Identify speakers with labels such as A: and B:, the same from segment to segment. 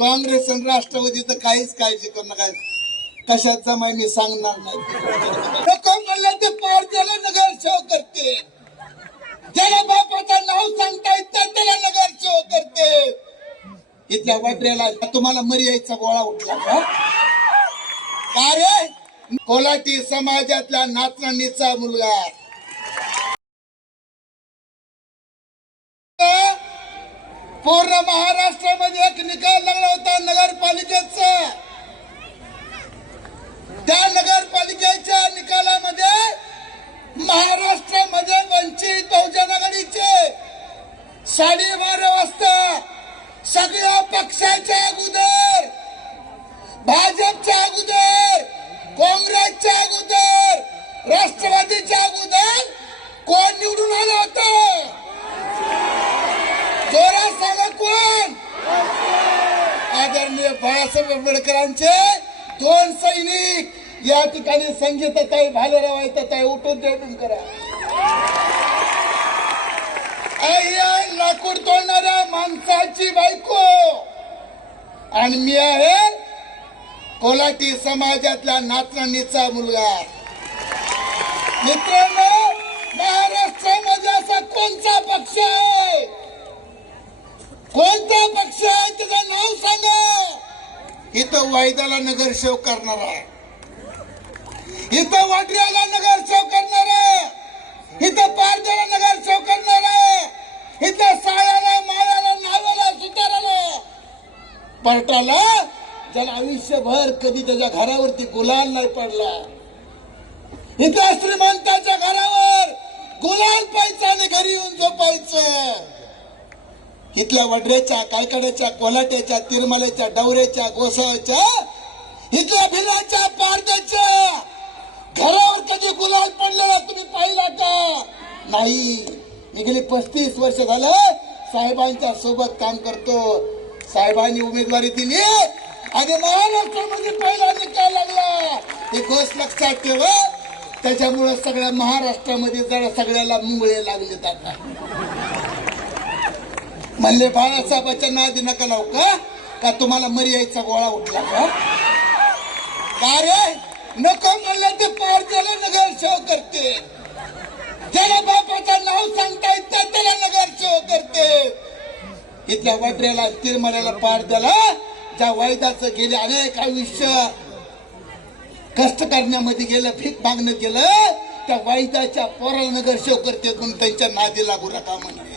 A: काँग्रेस आणि राष्ट्रवादी तर काहीच काळजी करू नका कशात जमाय मी सांगणार नाही. नको ते पार त्याला नगरसेवक करते. ज्याला बापाचं नाव सांगता येत नाही त्याला नगरसेवक करते. इथल्या वाटऱ्याला तुम्हाला मर्यायचा गोळा उठला का? अरे कोलाटी समाजातल्या नाचणीचा मुलगा. पूर्ण महाराष्ट्रामध्ये एक निकाल लागला होता नगरपालिकेचा. त्या नगरपालिकेच्या निकालामध्ये महाराष्ट्रामध्ये वंचित बहुजन आघाडीचे साडेबारा वाजता सगळ्या पक्षाच्या अगोदर भाजपच्या अगोदर काँग्रेस अगोदर राष्ट्रवादीच्या अगोदर कोण निवडून आलं होतं जोरात सांगा कोण आदरणीय बाळासाहेब आंबेडकरांचे दोन सैनिक. या ठिकाणी संगीत संगीतताई भालेराव आहेत उठून देऊन करा. आई आहे लाकूड तोडणाऱ्या माणसाची बायको. आणि मी आहे कोलाटी समाजातल्या नाचणीचा मुलगा. मित्रांनो इथं वायदाला नगरसेवक करणार आहे. इथं वाटऱ्याला नगरसेवक करणार आहे. इथं पारद्याला नगरसेवक करणार आहे. इथं साळ्याला मायाला नाव्याला सुताराला. पार्टाला ज्याला आयुष्यभर कधी त्याच्या घरावरती गुलाल नाही पडला. इथं श्रीमंताच्या घरावर गुलाल पाहायचं आणि घरी येऊन झोपायचं. इथल्या वड्रेच्या कायकड्याच्या कोलाट्याच्या तिरमलेच्या डवऱ्याच्या गोसाळ्याच्या इथल्या भिलाच्या पारद्याच्या. घरावर कधी गुलाल पडलेला तुम्ही पाहिला का? नाही. मी गेली पस्तीस वर्ष झालं साहेबांच्या सोबत काम करतो. साहेबांनी उमेदवारी दिली आणि महाराष्ट्रामध्ये पहिला निकाल लागला. हे गोष्ट लक्षात ठेवा. त्याच्यामुळे सगळ्या महाराष्ट्रामध्ये जरा सगळ्याला मुंगळे लागले जातात. म्हणले बाळासाहेबाच्या नादी नका लावू का? का तुम्हाला मर्यायचा गोळा उठला का? का रे? नको म्हणलं ते पार त्याला नगरसेवक करते. ज्याला बापाचं नाव सांगता येत त्याला त्याला नगरसेवक करते. इथल्या वाटऱ्याला तिरमल्याला पार द्याला ज्या वायदाचं गेले अनेक आयुष्य कष्ट करण्यामध्ये गेलं भीक मागणं गेलं त्या वायदाच्या पोराला नगरसेवक करते म्हणून त्यांच्या नादी लागू नका म्हणजे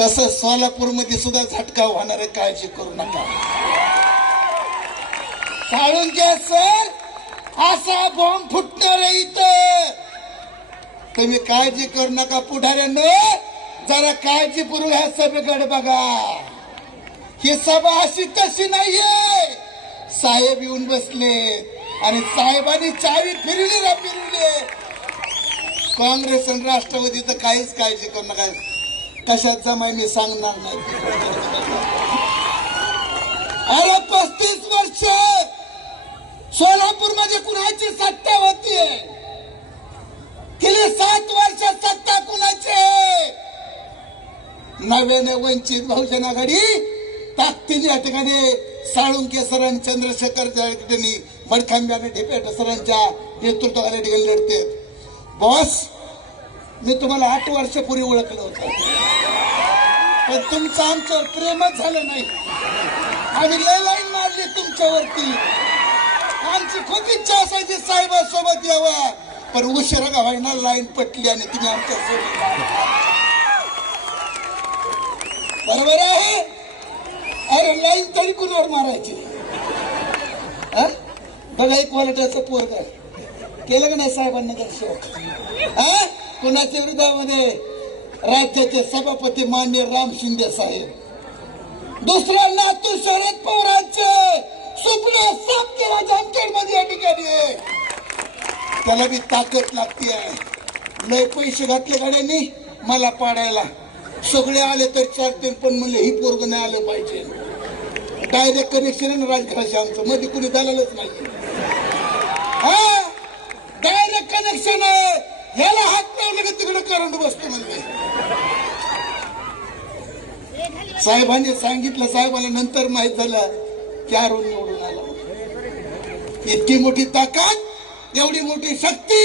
A: तसं सोलापूरमध्ये सुद्धा झटका होणार आहे काळजी करू नका. काढून घ्या सर. असा बॉम्ब फुटणार आहे इथं. तुम्ही काळजी करू नका पुढाऱ्यानं. जरा काळजीपूर्वक ह्या सभेकडे बघा. ही सभा अशी तशी नाहीये. साहेब येऊन बसले आणि साहेबांनी चावी फिरली ना फिरली काँग्रेस आणि राष्ट्रवादी तर काहीच काळजी करू नका. कशात जमाय मी सांगणार नाही. अरे पस्तीस वर्ष सोलापूरमध्ये कुणाची सत्ता होतीये? गेली सात वर्ष सत्ता कुणाची नव्याने वंचित बहुजन आघाडी ताकदीने या ठिकाणी साळुंके सरण चंद्रशेखर ठिकाणी मडखांब्याने ढेपेट सरांच्या नेतृत्वाला ठिकाणी लढते. बॉस मी तुम्हाला आठ वर्षापूर्वी ओळखलं होतं. पण तुमचं आमच्यावर प्रेमच झालं नाही. आम्ही लय लाईन मारली तुमच्यावरती. आमची खूप इच्छा असायची साहेबांसोबत यावं. पण उशिरा का व्हायना लाईन पटली आणि तुम्ही आमच्यासोबत बरोबर आहे? अरे लाईन तरी कुणावर मारायची? हा? बघा एक क्वालिटीचं पोरग केलं का नाही साहेबांना दर्शक हा? कुणाच्या विरोधामध्ये राज्याचे सभापती मान्य राम शिंदे साहेब. दुसरा नातू शरद पवारांचे सुपणे साफ केला जामखेडमध्ये या ठिकाणी. त्याला बी ताकद लागते लय पैसे घातले गाड्यांनी मला पाडायला. सगळे आले तर चालते पण म्हणले ही पोरग नाही आलं पाहिजे. डायरेक्ट कनेक्शन आहे ना राजघराशी आमचं. मध्ये कुणी दलालच नाही. हा? डायरेक्ट कनेक्शन आहे. ह्याला हात लावलं का तिकडे करंट बसतो म्हणजे साहेबांनी सांगितलं साहेबाला नंतर माहीत झालं चारून निवडून आला. इतकी मोठी ताकद एवढी मोठी शक्ती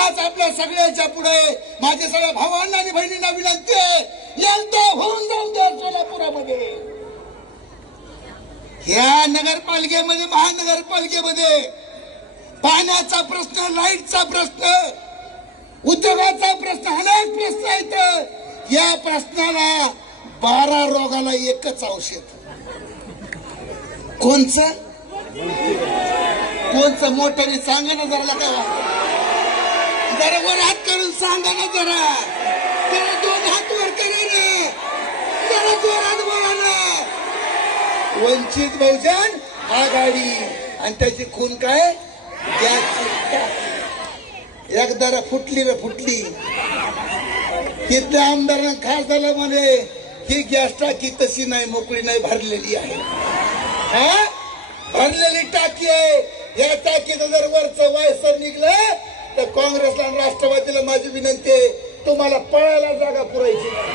A: आज आपल्या सगळ्याच्या पुढे माझ्या सगळ्या भावांना आणि बहिणींना विनंती आहे होऊन जाऊन द्या सोलापुरामध्ये. ह्या नगरपालिकेमध्ये महानगरपालिकेमध्ये पाण्याचा प्रश्न लाईटचा प्रश्न उद्योगाचा प्रश्न अनेक प्रश्न आहेत. या प्रश्नाला बारा रोगाला एकच औषध. कोणच? कोणचं? मोठ्याने सांगा ना जरा काय जरा वर हात करून सांगा ना जरा. जरा दोन हात वर करा ना. जरा जोरात बोला ना. वंचित बहुजन आघाडी. आणि त्याची खून काय? गॅस एकदा फुटली रे फुटली. तिथल्या आमदारांना झालं म्हणे ही गॅस टाकी तशी नाही मोकळी नाही भरलेली आहे. हा? भरलेली टाकी आहे. या टाकीचं जर वरचं वायसर निघलं तर काँग्रेसला आणि राष्ट्रवादीला माझी विनंती आहे तुम्हाला पळायला जागा पुरायची नाही.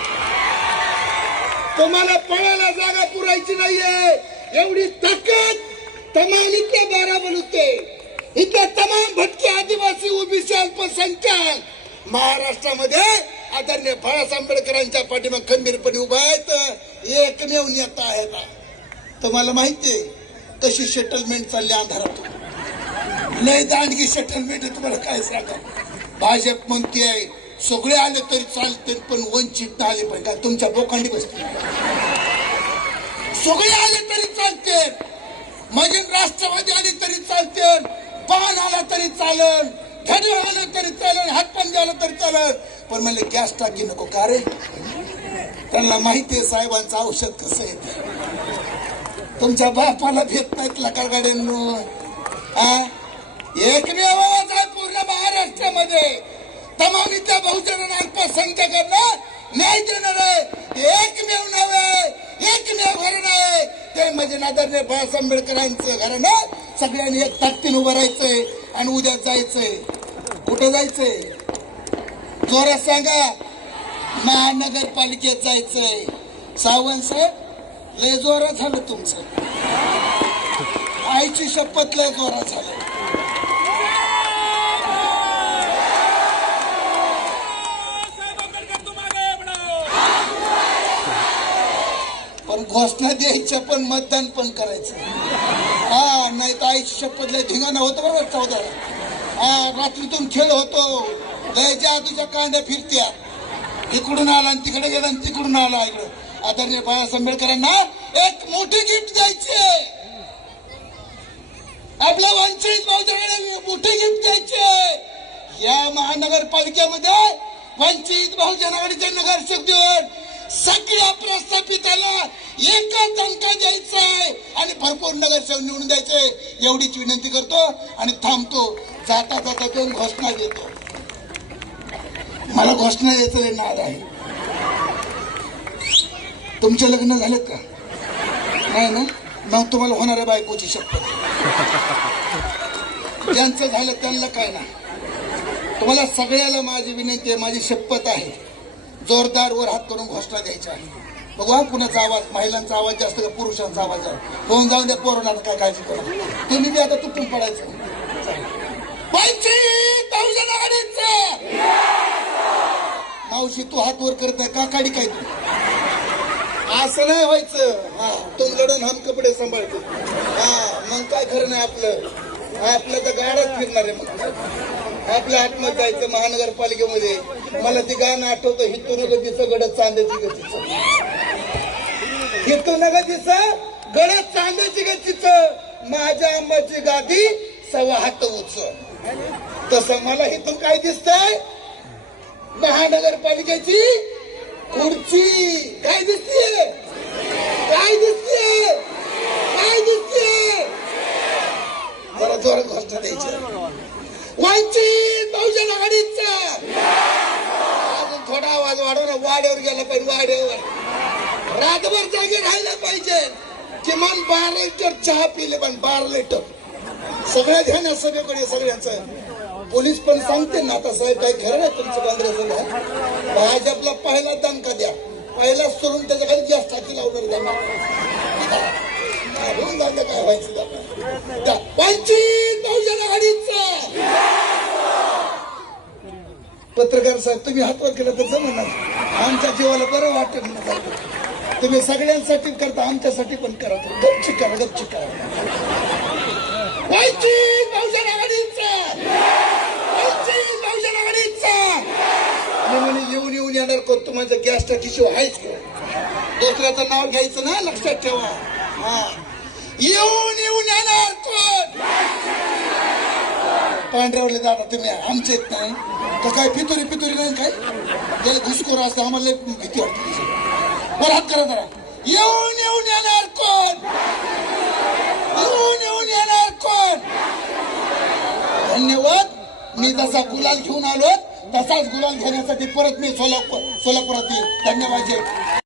A: तुम्हाला पळायला जागा पुरायची नाहीये. एवढी ताकद तमाम बारा बनवते इथल्या तमाम भटके आदिवासी ओबीसी अल्पसंख्याक महाराष्ट्रामध्ये आदरणीय बाळासाहेब आंबेडकरांच्या पाठीमाग खंबीरपणे उभा आहेत. एकमेव नेता आहेत. तुम्हाला माहितीये कशी सेटलमेंट चालली अंधारात नाही दांडगी सेटलमेंट तुम्हाला काय सांगा भाजप म्हणते आहे सगळे आले तरी चालते पण वंचित आले पण का तुमच्या बोकांडी बसते. सगळे आले तरी चालते म्हणजे राष्ट्रवादी आली तरी चालते पान आला तरी चालन घडवळ आलं तरी चालन हातपंजे आलं तरी चालन पण म्हणले गॅस टाकी नको का रे? त्यांना माहिती आहे साहेबांचं औषध कसं आहे तुमच्या बापाला भेट नाहीत लकागाड्यांनो एकमेव आवाज आहे पूर्ण महाराष्ट्रामध्ये. तमाम इथल्या बहुजन अल्पसंख्याकांना न्याय देणार आहे. एकमेव नाव एकमेव घराणं आहे. ते म्हणजे नादरने बाळासाहेब आंबेडकरांचं घराणं सगळ्यांनी एक ताकदीन उभं राहायचंय आणि उद्या जायचंय. कुठं जायचंय? जोरात सांगा. महानगरपालिकेत जायचंय. सावंत साहेब लय जोरा झालं तुमचं. आईची शपथ लय जोरा झालं. पण घोषणा द्यायच्या पण मतदान पण करायचं. हा नाही तर आईची शपथ लय धिंगाणा होतं बरोबर चौदा हा रात्रीतून खेळ होतो. लयच्या आधीच्या कांद्या फिरत्या. इकडून आला आणि तिकडे गेला आणि तिकडून आला इकडं. आदरणीय बाळासाहेब आंबेडकरांना एक मोठी गिफ्ट द्यायची आपल्या वंचित बहुजनाला मोठी गिफ्ट द्यायची या महानगरपालिकेमध्ये वंचित बहुजन आघाडीचे नगरसेवक देऊन सगळ्या प्रस्ताव एकच अंक द्यायचा आहे आणि भरपूर नगरसेवक निवडून द्यायचे एवढीच विनंती करतो आणि थांबतो. जाता जाता दोन घोषणा देतो. मला घोषणा द्यायचं नाद आहे. तुमचे लग्न झालेत का? नाही ना? मग तुम्हाला होणाऱ्या बायकोची शपथ. ज्यांचं झालं त्यांना काय ना? तुम्हाला सगळ्याला माझी विनंती आहे माझी शपथ आहे. जोरदार वर हात करून घोषणा द्यायची आहे. बघू कुणाचा आवाज महिलांचा आवाज जास्त का पुरुषांचा आवाज आहे? होऊन जाऊन द्या पोरांना काय काळजी करा तुम्ही बी आता तुटून पडायचं. मावशी तू हात वर करत नाही का काढी काय तू? असं नाही व्हायचं. हा तुमकडून हम कपडे सांभाळतो. हा मग काय खरं नाही आपलं. आपलं तर गाडच फिरणार आहे मग. आपल्या आत्महत्या जायचं महानगरपालिकेमध्ये. मला ते गाणं आठवतं हितून गतीचं गडद चांद्याची गतीचं हितून दिस? गडद चांद्याची गतीचं माझ्या आंबाची गादी सव्वा हात उच. तसं मला इथून काय दिसतंय? महानगरपालिकेची खुर्ची. काय दिसते काय दिसते काय दिसते मला जोरात घोषणा द्यायची वंचित बहुजन आघाडीचा. अजून थोडा आवाज वाढव ना. वाड्यावर गेला पाहिजे वाड्यावर. रातभर जागे राहायला पाहिजे. किमान बारा लिटर चहा पिले पण बारा लिटर. सगळ्या घ्या ना सगळ्याकडे सगळ्यांचं. पोलीस पण सांगते ना आता साहेब काही खरं नाही तुमचं काँग्रेस भाजपला पहिला दणका द्या. पहिला सोडून त्याच्या काही गॅस टाकी लावणार त्यांना. काय व्हायचं त्या वंचित बहुजन आघाडीचा पत्रकार साहेब तुम्ही हातवर केलं तर जमणार आमच्या जीवाला बरं वाटत नाही तुम्ही सगळ्यांसाठी करता आमच्यासाठी पण करा. गपची करा गपची करा. आघाडीचा म्हणे येऊन येऊन येणार कोण? तुम्हाला गॅस टाकीशिवाय आहेच दुसऱ्याचं नाव घ्यायचं ना लक्षात ठेवा. हा. येऊन येऊन येणार कोण? पांढऱ्यावरले दादा तुम्ही आमचे नाही तर काय पितुरी पितुरी नाही काय? घुसखोर असं आम्हाला भीती वाटते. त्याची. बरं हात करा जरा. येऊन येऊन येणार कोण? येऊन येऊन येणार कोण? धन्यवाद. मी जसा गुलाल घेऊन आलो तसाच गुलाल घेण्यासाठी परत मी सोलापूर सोलापुरात येईल धन्यवाद